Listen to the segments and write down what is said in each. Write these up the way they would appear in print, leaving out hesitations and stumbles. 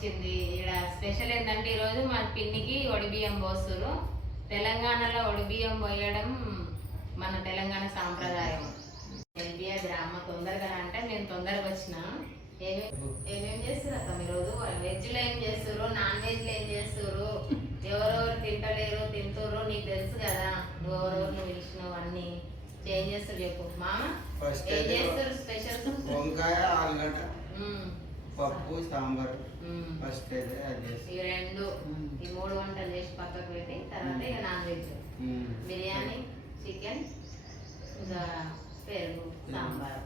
వచ్చింది. ఇక్కడ స్పెషల్ ఏంటంటే ఈరోజు మా పిన్నికి ఒడిబియ్యం పోస్తురు. తెలంగాణలో ఒడిబియ్యం పోయడం మన తెలంగాణ సాంప్రదాయం. ఎల్బిఆర్ గ్రామ తొందరగా అంటే నేను తొందరగా వచ్చిన. ఏమేమి చేస్తారు అక్క ఈరోజు? వెజ్లో ఏం చేస్తారు, నాన్ వెజ్లో ఏం చేస్తారు, ఎవరెవరు తింటలేరు తింటుర్రు నీకు తెలుసు కదా, నువ్వు ఎవరెవరు పిలిచినావు అన్ని ఏం చేస్తారు చెప్పు మామ. ఏం చేస్తారు స్పెషల్? వంకాయ, ఆలుగడ్డ, పప్పు, సాంబార్. ఫస్ట్ ఈ రెండు ఈ 3 వంటలు చేసి పక్కకు పెట్టి తర్వాత ఇక నాన్ వెజ్ బిర్యానీ, చికెన్, ఇంకా పెరుగు, సాంబార్.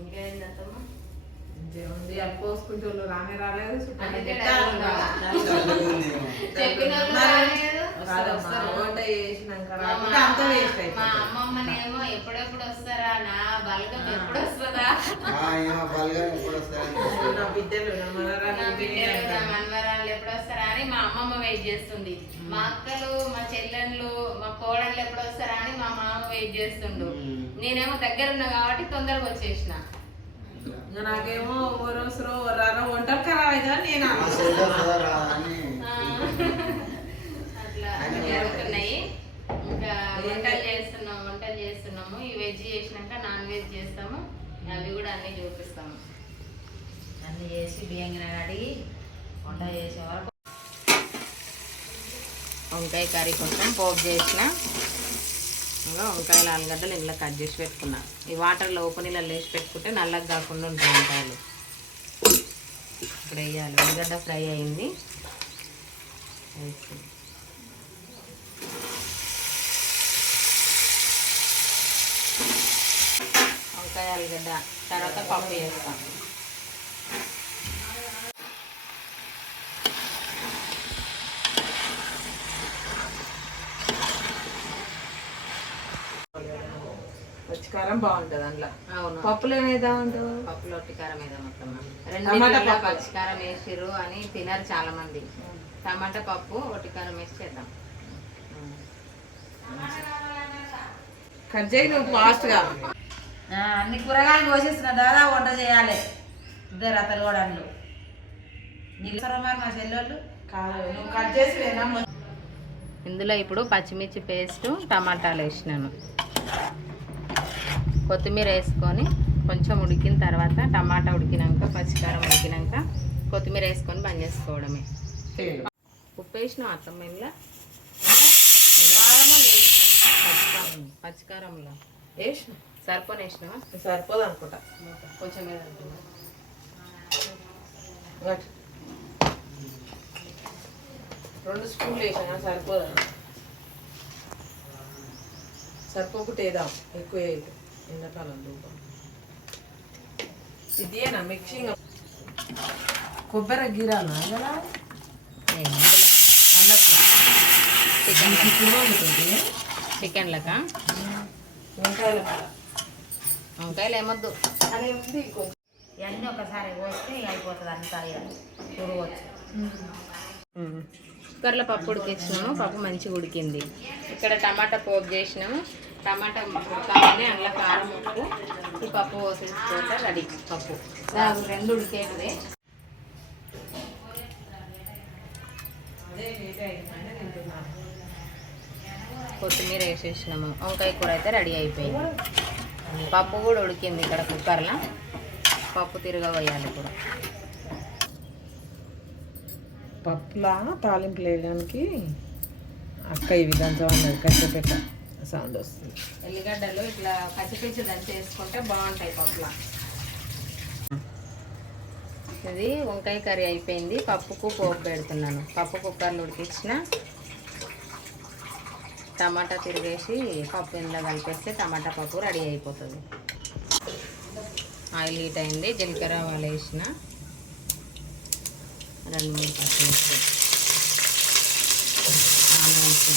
ఇంకేంటమ్మా పోసుకుంటూ రానే రాలేదు. వంట చేసినాక అంత వేస్ట్ అయిపోయింది. మా అమ్మమ్మనేమో ఎప్పుడెప్పుడు వస్తారా నా బలగం ఎప్పుడు వస్తుందా, నా బిడ్డలు నా మనవరాళ్ళు ఎప్పుడు వస్తారా అని మా అమ్మమ్మ వెయిట్ చేస్తుంది. మా అక్కలు, మా చెల్లెళ్ళు, మా కోడళ్ళు ఎప్పుడు వస్తారా అని మా మామ వెయిట్ చేస్తుండు. నేనేమో దగ్గర ఉన్నా కాబట్టి తొందరగా వచ్చేసిన. నాకేమో రోజు వంటలు ఖరాబ్ అవుతుందని నేను అట్లా జరుగుతున్నాయి. ఇంకా వంటలు చేస్తున్నాము. ఈ వెజ్ చేసినాక నాన్ వెజ్ చేస్తాము. అవి కూడా అన్ని చూపిస్తాము. అన్ని చేసి బియ్యం కడిగి వంట చేసేవారు. వంకాయ కర్రీ కోసం పోపు చేసిన. ఇంకా వంకాయలు, ఆలుగడ్డలు ఇంట్లో కట్ చేసి పెట్టుకున్నా. ఈ వాటర్లో ఉప్పు నీళ్ళలో వేసి పెట్టుకుంటే నల్లగా కాకుండా ఉంటాయి వంకాయలు. ఇప్పుడు వేయాలి. ఉల్లిగడ్డ ఫ్రై అయింది. వంకాయ, ఆలుగడ్డ తర్వాత పప్పు వేస్తాం. పచ్చికారం బాగుంటది అందులో. అవును, పప్పులు ఏమైనా ఉంటుంది? పప్పులో ఒట్టికారం మీద మొత్తం రెండు పచ్చికారం వేసిర్రు అని తినరు చాలా మంది. టమాటా పప్పు ఒట్టికారం వేసి చేద్దాం. కట్ చేయి నువ్వు ఫాస్ట్ గా. అన్ని కూరగాయలు కోసేసిన దాదా వంట చేయాలి. ఇద్దరు అతలు కూడా అండ్లు నీళ్ళు మా చెల్లెళ్ళు కాదు నువ్వు కట్ చేసి వేనా. ఇందులో ఇప్పుడు పచ్చిమిర్చి పేస్టు, టమాటాలు వేసినాను. కొత్తిమీర వేసుకొని కొంచెం ఉడికిన తర్వాత టమాటా ఉడికినాక, పచ్చికారం ఉడికినాక కొత్తిమీర వేసుకొని బంద్ చేసుకోవడమే. ఉప్పు వేసినాం అత్తమ్మ ఇంట్లో. పచ్చికారంలో వేసిన సరిపోని వేసినావా? సరిపోదు అనుకుంటా. కొంచెం వేదనుకున్నా. 2 స్పూన్లు వేసినా సరిపోదా? సరిపోకుండా వేద్దాం, ఎక్కువ వేయదు ఎండాకాలం రూపం. ఇదేనా మిక్సింగ్? కొబ్బరి గీరానా కదా అన్నట్లు చికెన్లకా? వంకాయలు ఏమొద్దు. అదే ఉంది. ఇవన్నీ ఒకసారి పోస్తే అయిపోతుంది. అంతా చూడవచ్చు. కుక్కర్లో పప్పు ఉడికించినాము. పప్పు మంచిగా ఉడికింది. ఇక్కడ టమాటా పోపు చేసినాము. టమాటా ఉడకాలని అందులో కారం, ఉప్పు, ఈ పప్పు పోసేసుకోవటం రెడీ. పప్పు రెండు ఉడికేది. కొత్తిమీర వేసేసినాము. వంకాయ కూర అయితే రెడీ అయిపోయింది. పప్పు కూడా ఉడికింది. ఇక్కడ కుక్కర్లో పప్పు తిరగవేయాలి కూడా. పప్పులా తాలింపు వేయడానికి అక్క ఈ విధంగా ఉన్నది. కచ్చపెట్ట సౌండ్ వస్తుంది. ఎల్లిగడ్డలు ఇట్లా పచ్చిపిచ్చి దంచి వేసుకుంటే బాగుంటాయి పప్పులా. ఇది వంకాయ కర్రీ అయిపోయింది. పప్పుకు పోపు పెడుతున్నాను. పప్పు కుక్కర్లో ఉడికించిన టమాటా తిరిగేసి పప్పు ఇందులో కలిపేస్తే టమాటా పప్పు రెడీ అయిపోతుంది. ఆయిల్ హీట్ అయింది. జీలకర్ర ఆవాలు వేసిన 2-3 పచ్చిమిర్చి, ఆనియన్స్,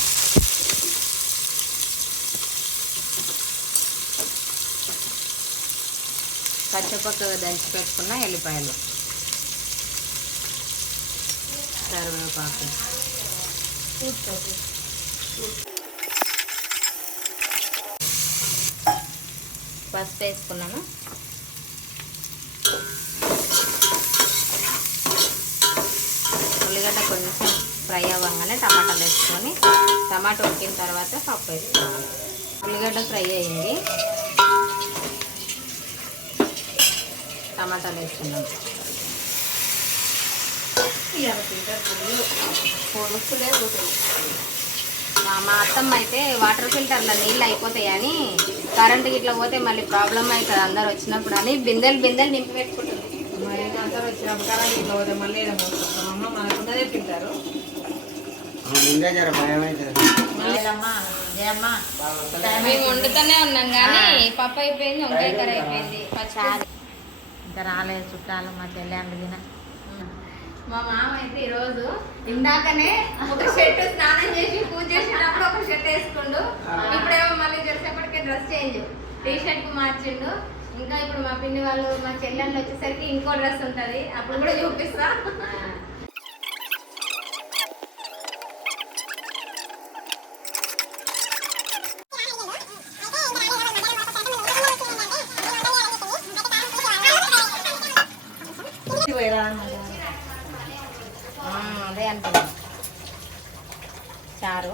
పచ్చపక్కగా దంచి పెట్టుకున్న ఎల్లిపాయలు, కరివేపాకు, పసుపు వేసుకున్నాను. కొంచెం ఫ్రై అవ్వగానే టమాటాలు వేసుకొని టమాటా ఉడికిన తర్వాత పప్పు వేసుకోవాలి. ఉల్లిగడ్డ ఫ్రై అయింది, టమాటాలు వేసుకున్నాం. మా అత్తమ్మ అయితే వాటర్ ఫిల్టర్లో నీళ్ళు అయిపోతాయని కరెంటు ఇట్లా పోతే మళ్ళీ ప్రాబ్లం అవుతుంది అందరు వచ్చినప్పుడు అని బిందెలు నింపి పెట్టుకుంటుంది. మరి అందరూ వచ్చినప్పుడు కరెంట్ ఇట్లా పోతే మళ్ళీ ఏదో మోసుకొస్తాం. అమ్మ మనకున్నదే తింటారు. ముందే జర భయం అవుతుంది. మేము వండుతూనే ఉన్నాం కానీ పప్పు అయిపోయింది, వంకాయ కర్రీ అయిపోయింది. ఇంకా రాలేదు చుట్టాలు, మా చెల్లె అండిన. మా మామ అయితే ఈరోజు ఇందాకనే ఒక షర్ట్ స్నానం చేసి పూజ చేసేటప్పుడు ఒక షర్ట్ వేసుకుండు, ఇప్పుడేమో మళ్ళీ చేసేపటికే డ్రెస్ చేంజ్ టీ షర్ట్ కు మార్చిండు. ఇంకా ఇప్పుడు మా పిన్ని వాళ్ళు మా చెల్లెళ్ళు వచ్చేసరికి ఇంకో డ్రెస్ ఉంటది, అప్పుడు కూడా చూపిస్తా. అదే అంటున్నా చారు.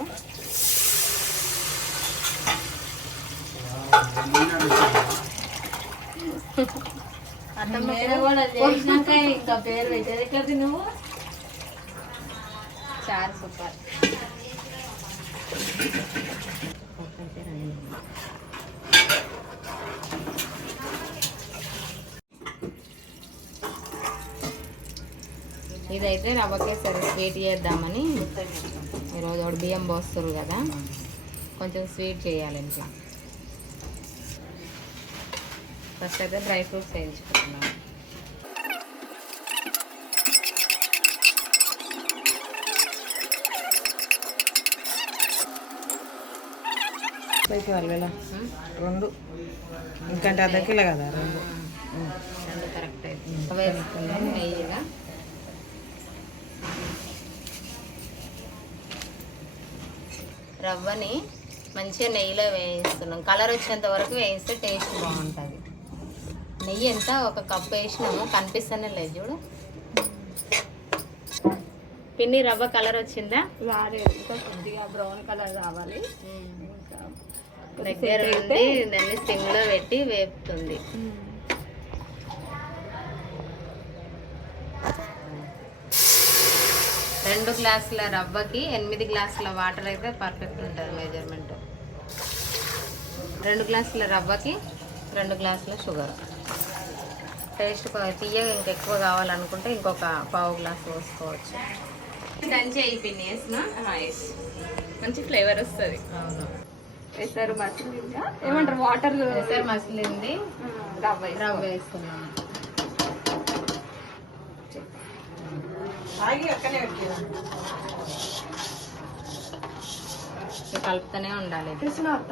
చేసినాక ఇంకా పేరు పెట్టేది ఎట్లా నువ్వు? చారు సూపర్. ఇదైతే రవ్వకే సరే స్వీట్ చేద్దామని ఈరోజు ఒకటి బియ్యం పోస్తారు కదా, కొంచెం స్వీట్ చేయాలి ఇంట్లో. ఫస్ట్ అయితే డ్రై ఫ్రూట్స్ వేయించుకుంటున్నాను. రెండు ఇంకంటే అర్ధ కిలో కదా, రెండు కరెక్ట్ అయితే వేసుకున్నాం నెయ్యిగా. రవ్వని మంచిగా నెయ్యిలో వేయిస్తున్నాం, కలర్ వచ్చేంత వరకు వేయిస్తే టేస్ట్ బాగుంటుంది. నెయ్యి ఎంత ఒక కప్పు వేసినాము, కనిపిస్తూనే లేదు చూడు. పిన్ని రవ్వ కలర్ వచ్చిందా? రాలేదు, ఇంకా కొద్దిగా బ్రౌన్ కలర్ రావాలి. దగ్గర ఉంది, దాన్ని సిమ్లో పెట్టి వేపుతుంది. 2 గ్లాసుల రవ్వకి 8 గ్లాసుల వాటర్ అయితే పర్ఫెక్ట్ ఉంటుంది మెజర్మెంట్. 2 గ్లాసుల రవ్వకి 2 గ్లాసుల షుగర్. టేస్ట్ తీయగా ఇంకెక్కువ కావాలనుకుంటే ఇంకొక పావు గ్లాస్ పోసుకోవచ్చు. దంచి అయిపోయింది వేసిన మంచి ఫ్లేవర్ వస్తుంది. అవును, ఎసరు మసిలిందా ఏమంటారు, వాటర్ ఎసరు మసిలింది, రవ్వ వేసుకున్నాము. కలుపుతూనే ఉండాలి. తెలిసిన అత్త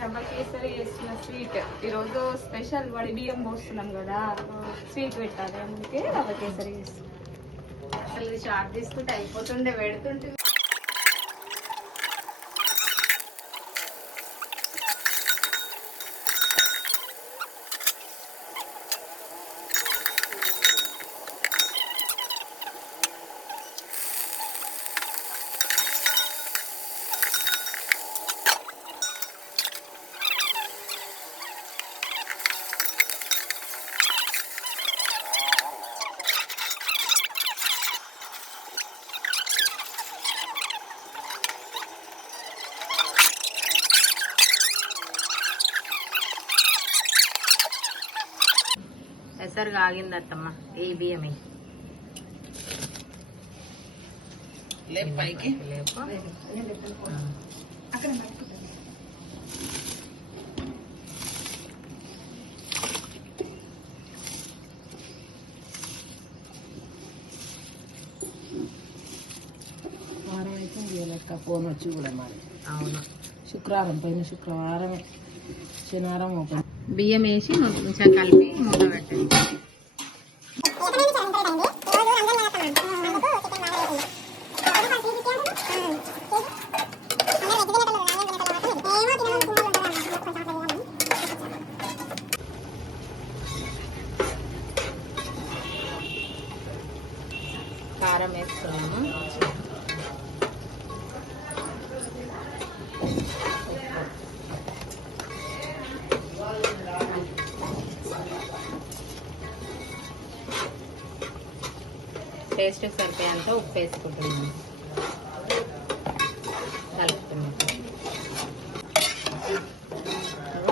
రవ్వ కేసరి చేస్తున్న స్వీట్ ఈరోజు స్పెషల్ వడి బియ్యం పోస్తున్నాం కదా, స్వీట్ పెట్టాలి, అందుకే రవ్వ కేసరి చేస్తున్నాం. అసలు షార్ట్ తీసుకుంటే అయిపోతుండే, పెడుతుంటే. ఎసరు ఆగిందత్తమ్మ, ఈ బియ్యమే లేపు పైకి. వారం అయితే లెక్క ఫోన్ వచ్చి కూడా మరి. అవును, శుక్రవారం పోయిన శుక్రవారమే, శనివారం ఓపెన్. బియ్యం వేసి కొంచెం కలిపి మూత పెట్టండి. కారం వేసుకున్నాము. టేస్ట్ సరిపోయేంత ఉప్పు వేసుకుంటున్నాను. కలుపుతున్నాను.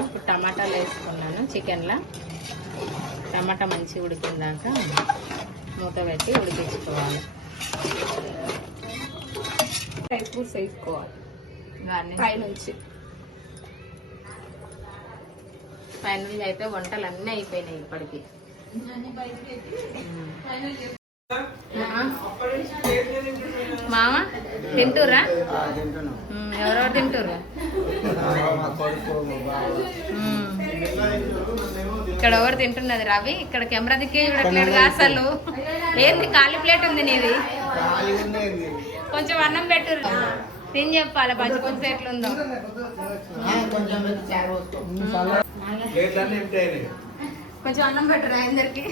ఇప్పుడు టమాటాలు వేసుకున్నాను చికెన్లో. టమాటా మంచిగా ఉడికిందాక మూత పెట్టి ఉడికించుకోవాలి. డ్రై ఫ్రూట్స్ వేసుకోవాలి గార్నిష్ పైనుంచి. ఫైనల్గా అయితే వంటలు అన్నీ అయిపోయినాయి ఇప్పటికి. మామ తింటుర్రా? తింటున్నాం. ఎవరెవరు తింటుర్రు? మా కొడుకు, మా బావ. ఇక్కడ ఎవరు తింటున్నది? రవి ఇక్కడ కెమెరా దిక్కే చూడట్లేడుగా అసలు. ఏంది ఖాళీ ప్లేట్ ఉంది నీది? ఖాళీగా ఉండేది. కొంచెం అన్నం పెట్టుర్రు. తిని చెప్పాలి పచ్చిపులుసు ఎట్లుందో. కొంచెం చారు పోసుకో. ప్లేట్లన్నీ ఎంటీ అయినాయి. కొంచెం అన్నం పెట్టురా అందరికి.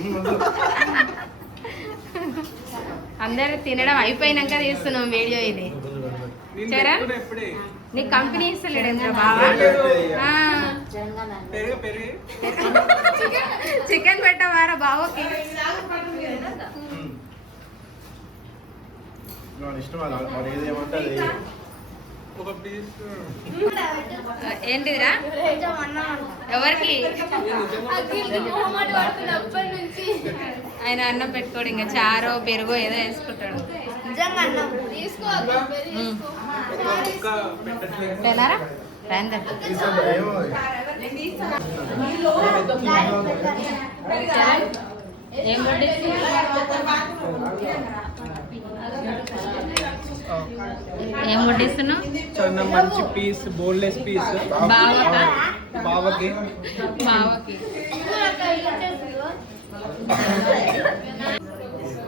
అందరు తినడం అయిపోయినాక తీస్తున్నాం వీడియో ఇది. సరే నీకు కంపెనీ ఇస్తలేడు ఎంత బాగా. చికెన్ పెట్టవారా బావకి? ఏంటిదిరా? ఎవరికి? ఆయన అన్నం పెట్టుకోడు, ఇంకా చారో పెరుగో ఏదో వేసుకుంటాడు. తెలారా రండి. ఏం ఏం వడ్డిస్తున్నావు? చాలా మంచి పీస్, బోన్లెస్ పీస్. బావకా? బావకి. బావకి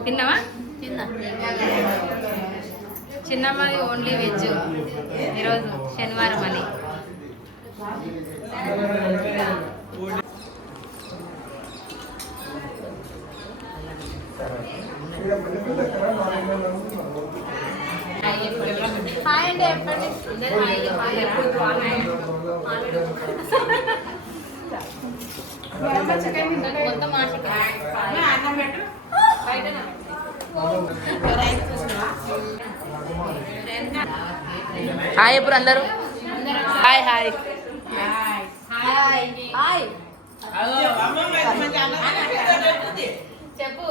తిన్నావా? చిన్నమ్మది ఓన్లీ వెజ్ ఈరోజు శనివారం అని. మొత్తం హాయ్ ఎప్పుడు అందరూ హాయ్ హాయ్ హాయ్ చెప్పు.